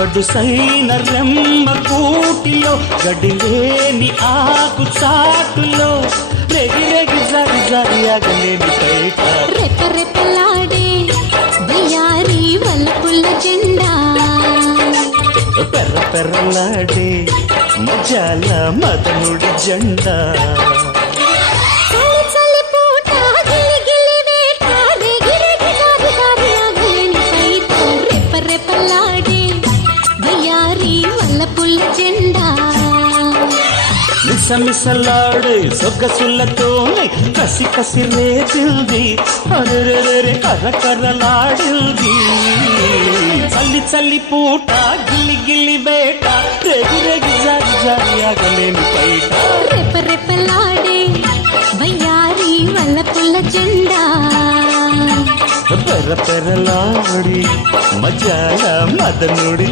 గడుసైన రెమ్మ కూటిలో గడిలేని ఆకు చాటులో రెగి రెగి జరి జరి అగలేని బయట రెప్ప రెప్పలాడే వయ్యారి వలపుల్ల జెండా పెర్ర పెర్రలాడే మజాల మదనుడి జెండా చలి చలి పూట గిలి గిలి వేట రెగి రెగి జారి జారి ఆగలేని బయట రెప్ప రెప్పలాడే వయ్యారి వలపుల్ల జెండా మిసమిసలాడే సొగ్గసులతోనే కసి కసి రేపింది అరెరెరె కర్ర కర్రలాడింది చల్లి చల్లి పూట గిల్లి గిల్లి వేట రెగి రెగి జారి జారి ఆగలేని బయట రెప్ప రెప్పలాడే వయ్యారి వలపుల్ల జెండా పెర్ర పెర్రలాడి మజాల మదనుడి